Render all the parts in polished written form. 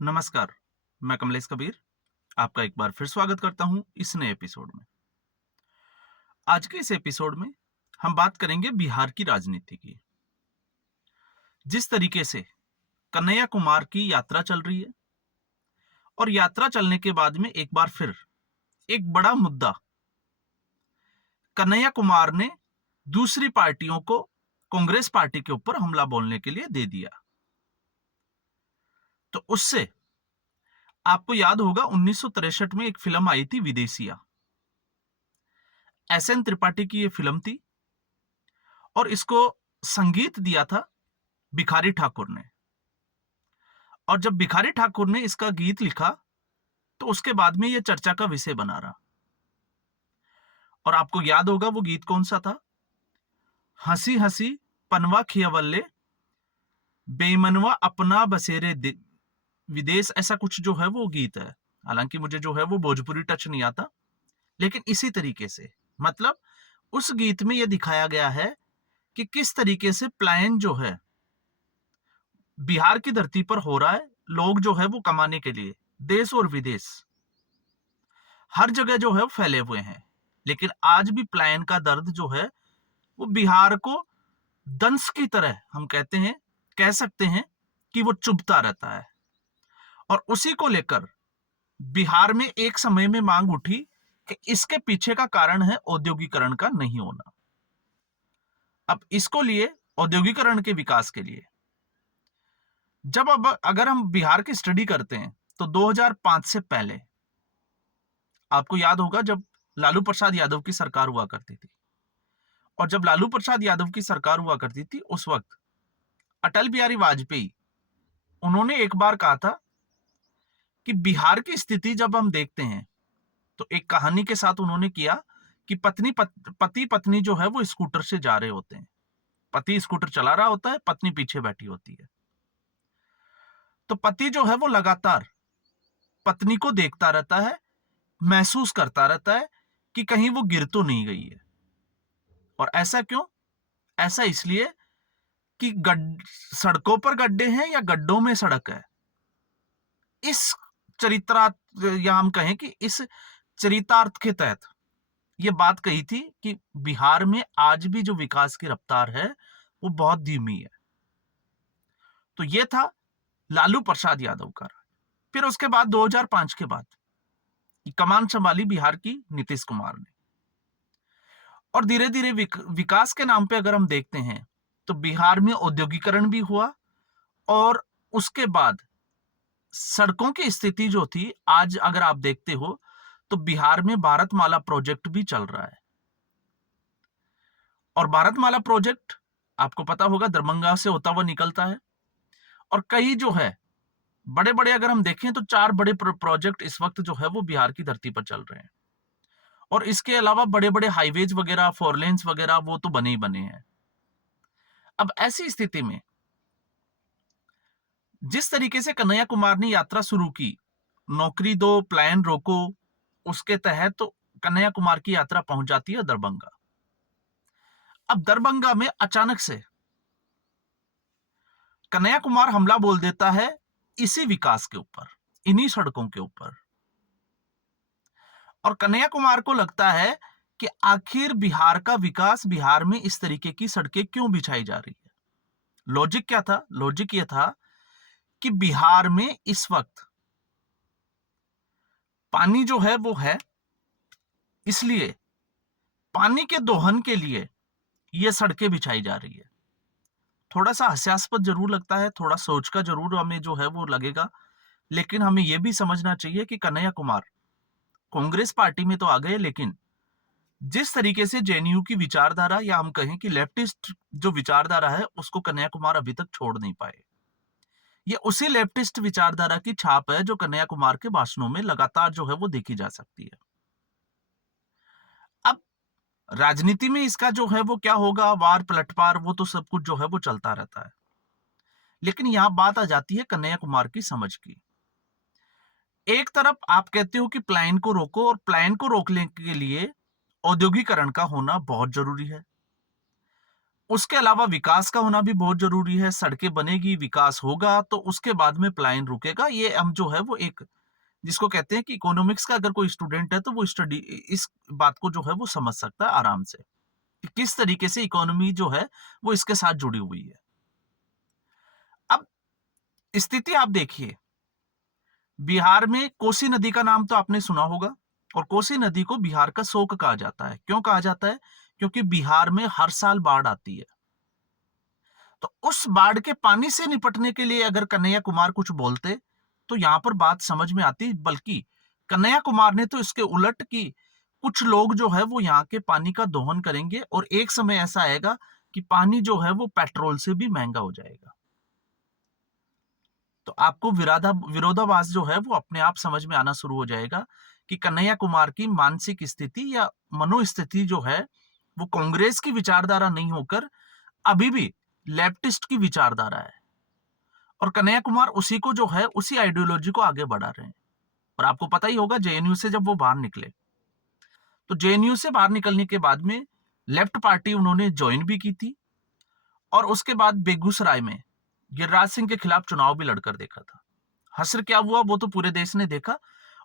नमस्कार, मैं कमलेश कबीर आपका एक बार फिर स्वागत करता हूं इस नए एपिसोड में। आज के इस एपिसोड में हम बात करेंगे बिहार की राजनीति की। जिस तरीके से कन्हैया कुमार की यात्रा चल रही है और यात्रा चलने के बाद में एक बार फिर एक बड़ा मुद्दा कन्हैया कुमार ने दूसरी पार्टियों को कांग्रेस पार्टी के ऊपर हमला बोलने के लिए दे दिया। तो उससे आपको याद होगा 1963 में एक फिल्म आई थी विदेशिया। एस एन त्रिपाठी की ये फिल्म थी और इसको संगीत दिया था भिखारी ठाकुर ने। और जब भिखारी ठाकुर ने इसका गीत लिखा तो उसके बाद में यह चर्चा का विषय बना रहा। और आपको याद होगा वो गीत कौन सा था? हंसी हंसी पनवा खियवल्ले बेमनवा अपना बसेरे विदेश, ऐसा कुछ जो है वो गीत है। हालांकि मुझे जो है वो भोजपुरी टच नहीं आता, लेकिन इसी तरीके से मतलब उस गीत में यह दिखाया गया है कि किस तरीके से प्लान जो है बिहार की धरती पर हो रहा है। लोग जो है वो कमाने के लिए देश और विदेश हर जगह जो है वो फैले हुए हैं, लेकिन आज भी प्लान का दर्द जो है वो बिहार को दंश की तरह हम कह सकते हैं कि वो चुभता रहता है। और उसी को लेकर बिहार में एक समय में मांग उठी कि इसके पीछे का कारण है औद्योगिकरण का नहीं होना। अब इसको लिए औद्योगिकरण के विकास के लिए जब अब अगर हम बिहार की स्टडी करते हैं तो 2005 से पहले आपको याद होगा जब लालू प्रसाद यादव की सरकार हुआ करती थी। और जब लालू प्रसाद यादव की सरकार हुआ करती थी उस वक्त अटल बिहारी वाजपेयी उन्होंने एक बार कहा था कि बिहार की स्थिति जब हम देखते हैं तो एक कहानी के साथ उन्होंने किया कि पति पत्नी जो है वो स्कूटर से जा रहे होते हैं। पति स्कूटर चला रहा होता है, पत्नी पीछे बैठी होती है। तो पति जो है वो लगातार पत्नी को देखता रहता है, महसूस करता रहता है कि कहीं वो गिर तो नहीं गई है। और ऐसा क्यों? ऐसा इसलिए कि सड़कों पर गड्ढे हैं या गड्ढों में सड़क है। इस चरित्रा या हम कहें कि इस चरितार्थ के तहत यह बात कही थी कि बिहार में आज भी जो विकास की रफ्तार है वो बहुत धीमी है। तो यह था लालू प्रसाद यादव का राज। फिर उसके बाद 2005 के बाद कमान संभाली बिहार की नीतीश कुमार ने। और धीरे धीरे विकास के नाम पे अगर हम देखते हैं तो बिहार में औद्योगिकरण भी हुआ और उसके बाद सड़कों की स्थिति जो थी, आज अगर आप देखते हो तो बिहार में भारतमाला प्रोजेक्ट भी चल रहा है। और भारतमाला प्रोजेक्ट आपको पता होगा दरभंगा से होता हुआ निकलता है। और कई जो है बड़े बड़े अगर हम देखें तो 4 बड़े प्रोजेक्ट इस वक्त जो है वो बिहार की धरती पर चल रहे हैं। और इसके अलावा बड़े बड़े हाईवेज वगैरह, 4 लेन्स वगैरह वो तो बने ही बने हैं। अब ऐसी स्थिति में जिस तरीके से कन्हैया कुमार ने यात्रा शुरू की, नौकरी दो प्लान रोको, उसके तहत तो कन्हैया कुमार की यात्रा पहुंच जाती है दरभंगा। अब दरभंगा में अचानक से कन्हैया कुमार हमला बोल देता है इसी विकास के ऊपर, इन्हीं सड़कों के ऊपर। और कन्हैया कुमार को लगता है कि आखिर बिहार का विकास, बिहार में इस तरीके की सड़कें क्यों बिछाई जा रही है। लॉजिक क्या था? लॉजिक यह था कि बिहार में इस वक्त पानी जो है वो है, इसलिए पानी के दोहन के लिए यह सड़कें बिछाई जा रही है। थोड़ा सा हास्यास्पद जरूर लगता है, थोड़ा सोच का जरूर हमें जो है वो लगेगा, लेकिन हमें यह भी समझना चाहिए कि कन्हैया कुमार कांग्रेस पार्टी में तो आ गए, लेकिन जिस तरीके से जेएनयू की विचारधारा या हम कहें कि लेफ्टिस्ट जो विचारधारा है उसको कन्हैया कुमार अभी तक छोड़ नहीं पाए। ये उसी लेफ्टिस्ट विचारधारा की छाप है जो कन्हैया कुमार के भाषणों में लगातार जो है वो देखी जा सकती है। अब राजनीति में इसका जो है वो क्या होगा, वार पलटवार, वो तो सब कुछ जो है वो चलता रहता है। लेकिन यहां बात आ जाती है कन्हैया कुमार की समझ की। एक तरफ आप कहते हो कि प्लान को रोको, और प्लान को रोकने के लिए औद्योगिकरण का होना बहुत जरूरी है। उसके अलावा विकास का होना भी बहुत जरूरी है। सड़कें बनेगी, विकास होगा, तो उसके बाद में पलायन रुकेगा। ये हम जो है वो एक जिसको कहते हैं कि इकोनॉमिक्स का अगर कोई स्टूडेंट है तो वो स्टडी इस बात को जो है वो समझ सकता है आराम से कि किस तरीके से इकोनॉमी जो है वो इसके साथ जुड़ी हुई है। अब स्थिति आप देखिए, बिहार में कोसी नदी का नाम तो आपने सुना होगा, और कोसी नदी को बिहार का शोक कहा जाता है। क्यों कहा जाता है? क्योंकि बिहार में हर साल बाढ़ आती है। तो उस बाढ़ के पानी से निपटने के लिए अगर कन्हैया कुमार कुछ बोलते तो यहां पर बात समझ में आती, बल्कि कन्हैया कुमार ने तो इसके उलट की, कुछ लोग जो है वो यहाँ के पानी का दोहन करेंगे और एक समय ऐसा आएगा कि पानी जो है वो पेट्रोल से भी महंगा हो जाएगा। तो आपको विरोधाभास जो है वो अपने आप समझ में आना शुरू हो जाएगा कि कन्हैया कुमार की मानसिक स्थिति या मनोस्थिति जो है वो कांग्रेस की विचारधारा नहीं होकर अभी भी लेफ्टिस्ट की विचारधारा है, और कन्हैया कुमार उसी को जो है उसी आइडियोलॉजी को आगे बढ़ा रहे हैं। और आपको पता ही होगा जेएनयू से जब वो बाहर निकले, तो जेएनयू से बाहर निकलने के बाद में लेफ्ट पार्टी उन्होंने ज्वाइन भी की थी, और उसके बाद बेगूसराय में गिरिराज सिंह के खिलाफ चुनाव भी लड़कर देखा था। हश्र क्या हुआ वो तो पूरे देश ने देखा।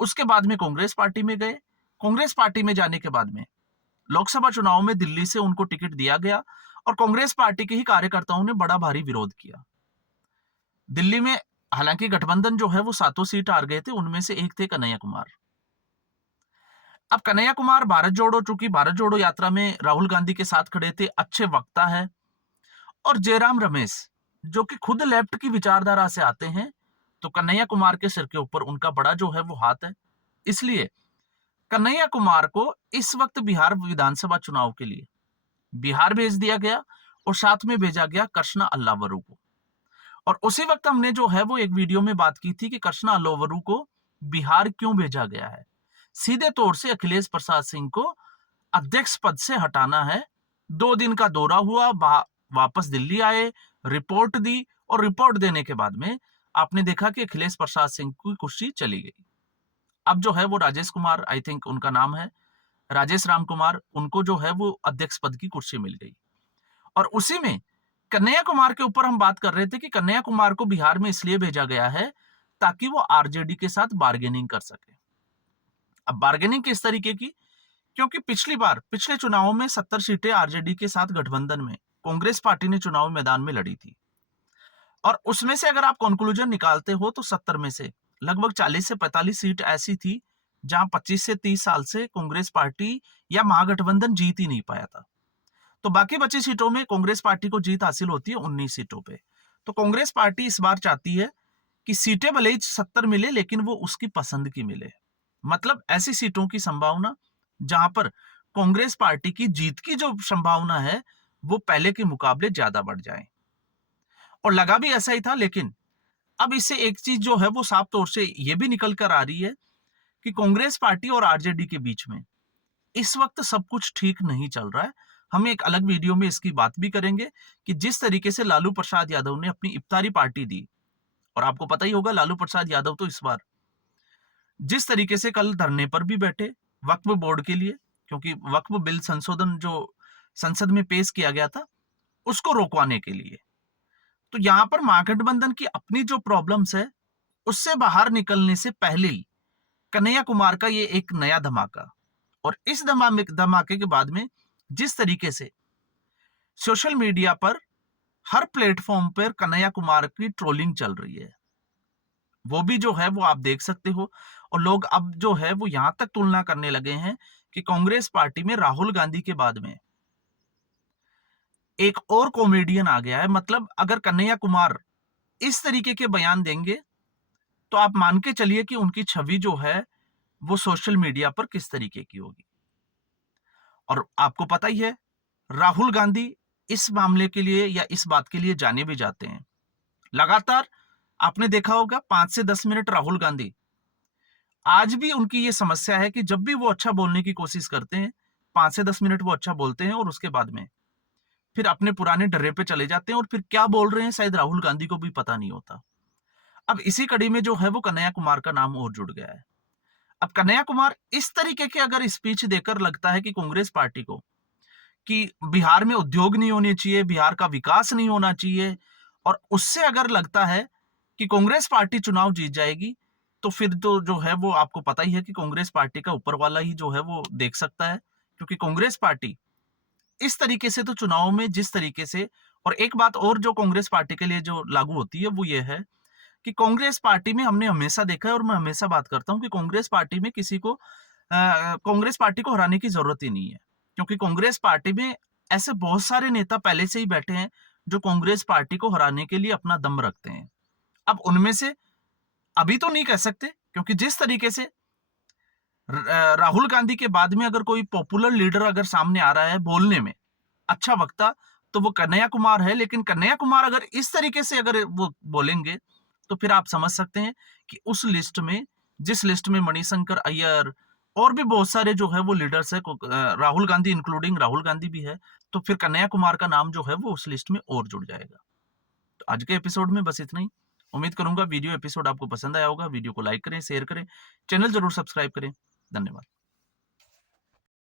उसके बाद में कांग्रेस पार्टी में गए। कांग्रेस पार्टी में जाने के बाद में लोकसभा चुनाव में दिल्ली से उनको टिकट दिया गया, और कांग्रेस पार्टी के ही कार्यकर्ताओं ने बड़ा भारी विरोध किया। दिल्ली में हालांकि गठबंधन जो है वो 7 सीट हार गए थे, उनमें से एक थे कन्हैया कुमार। अब कन्हैया कुमार चूंकि भारत जोड़ो यात्रा में राहुल गांधी के साथ खड़े थे, अच्छे वक्ता है, और जयराम रमेश जो कि खुद लेफ्ट की विचारधारा से आते हैं, तो कन्हैया कुमार के सिर के ऊपर उनका बड़ा जो है वो हाथ है। इसलिए कन्हैया कुमार को इस वक्त बिहार विधानसभा चुनाव के लिए बिहार भेज दिया गया, और साथ में भेजा गया कृष्णा अल्लावरू को। और उसी वक्त हमने जो है वो एक वीडियो में बात की थी कि कृष्णा अल्लावरू को बिहार क्यों भेजा गया है। सीधे तौर से अखिलेश प्रसाद सिंह को अध्यक्ष पद से हटाना है। 2 दिन का दौरा हुआ, वापस दिल्ली आए, रिपोर्ट दी, और रिपोर्ट देने के बाद में आपने देखा कि अखिलेश प्रसाद सिंह की कुर्सी चली गई। अब जो है वो राजेश कुमार, आई थिंक उनका नाम है, राजेश राम कुमार, उनको जो है वो अध्यक्ष पद की कुर्सी मिल गई। और उसी में कन्हैया कुमार के ऊपर हम बात कर रहे थे कि कन्हैया कुमार को बिहार में इसलिए भेजा गया है ताकि वो आरजेडी के साथ बार्गेनिंग कर सके। अब बार्गेनिंग किस तरीके की? क्योंकि पिछले चुनावों में 70 सीटें आरजेडी के साथ गठबंधन में कांग्रेस पार्टी ने चुनाव मैदान में लड़ी थी, और उसमें से अगर आप कंक्लूजन निकालते हो तो 70 में से लगभग 40 से 45 सीट ऐसी थी जहां 25 से 30 साल से कांग्रेस पार्टी या महागठबंधन जीत ही नहीं पाया था। तो बाकी बची सीटों में कांग्रेस पार्टी को जीत हासिल होती है 19 सीटों पे। तो कांग्रेस पार्टी इस बार चाहती है कि सीटें भले ही 70 मिले, लेकिन वो उसकी पसंद की मिले। मतलब ऐसी सीटों की संभावना जहां पर कांग्रेस पार्टी की जीत की जो संभावना है वो पहले के मुकाबले ज्यादा बढ़ जाए। और लगा भी ऐसा ही था, लेकिन अब इससे एक चीज जो है वो साफ तौर से ये भी निकल कर आ रही है कि कांग्रेस पार्टी और आरजेडी के बीच में इस वक्त सब कुछ ठीक नहीं चल रहा है। हम एक अलग वीडियो में इसकी बात भी करेंगे कि जिस तरीके से लालू प्रसाद यादव ने अपनी इफ्तारी पार्टी दी, और आपको पता ही होगा लालू प्रसाद यादव तो इस बार जिस तरीके से कल धरने पर भी बैठे वक्फ बोर्ड के लिए, क्योंकि वक्फ बिल संशोधन जो संसद में पेश किया गया था उसको रोकवाने के लिए। तो यहां पर महागठबंधन की अपनी जो प्रॉब्लम्स है उससे बाहर निकलने से पहले ही कन्हैया कुमार का ये एक नया धमाका, और इस धमाके के बाद में जिस तरीके से सोशल मीडिया पर हर प्लेटफॉर्म पर कन्हैया कुमार की ट्रोलिंग चल रही है, वो भी जो है वो आप देख सकते हो। और लोग अब जो है वो यहां तक तुलना करने लगे हैं कि कांग्रेस पार्टी में राहुल गांधी के बाद में एक और कॉमेडियन आ गया है। मतलब अगर कन्हैया कुमार इस तरीके के बयान देंगे तो आप मान के चलिए कि उनकी छवि जो है वो सोशल मीडिया पर किस तरीके की होगी। और आपको पता ही है राहुल गांधी इस मामले के लिए या इस बात के लिए जाने भी जाते हैं। लगातार आपने देखा होगा 5 से 10 मिनट राहुल गांधी, आज भी उनकी ये समस्या है कि जब भी वो अच्छा बोलने की कोशिश करते हैं 5 से 10 मिनट वो अच्छा बोलते हैं, और उसके बाद में फिर अपने पुराने डर्रे पे चले जाते हैं, और फिर क्या बोल रहे हैं शायद राहुल गांधी को भी पता नहीं होता। अब इसी कड़ी में जो है वो कन्हैया कुमार का नाम और जुड़ गया है। अब कन्हैया कुमार इस तरीके के अगर स्पीच देकर लगता है कि कांग्रेस पार्टी को कि बिहार में उद्योग नहीं होने चाहिए, बिहार का विकास नहीं होना चाहिए, और उससे अगर लगता है कि कांग्रेस पार्टी चुनाव जीत जाएगी, तो फिर तो जो है वो आपको पता ही है कि कांग्रेस पार्टी का ऊपर वाला ही जो है वो देख सकता है, क्योंकि कांग्रेस पार्टी इस तरीके से तो चुनाव में जिस तरीके से, और एक बात और जो कांग्रेस पार्टी के लिए जो लागू होती है वो ये है कि कांग्रेस पार्टी में हमने हमेशा देखा है, और मैं हमेशा बात करता हूं कि कांग्रेस पार्टी में किसी को कांग्रेस पार्टी को हराने की जरूरत ही नहीं है, क्योंकि कांग्रेस पार्टी में ऐसे बहुत सारे नेता पहले से ही बैठे हैं जो कांग्रेस पार्टी को हराने के लिए अपना दम रखते हैं। अब उनमें से अभी तो नहीं कह सकते, क्योंकि जिस तरीके से राहुल गांधी के बाद में अगर कोई पॉपुलर लीडर अगर सामने आ रहा है बोलने में, अच्छा वक्ता, तो वो कन्हैया कुमार है। लेकिन कन्हैया कुमार अगर इस तरीके से अगर वो बोलेंगे, तो फिर आप समझ सकते हैं कि उस लिस्ट में, जिस लिस्ट में मणिशंकर अय्यर और भी बहुत सारे जो है वो लीडर्स है, राहुल गांधी इंक्लूडिंग, राहुल गांधी भी है, तो फिर कन्हैया कुमार का नाम जो है वो उस लिस्ट में और जुड़ जाएगा। तो आज के एपिसोड में बस इतना ही। उम्मीद करूंगा वीडियो एपिसोड आपको पसंद आया होगा। वीडियो को लाइक करें, शेयर करें, चैनल जरूर सब्सक्राइब करें। धन्यवाद।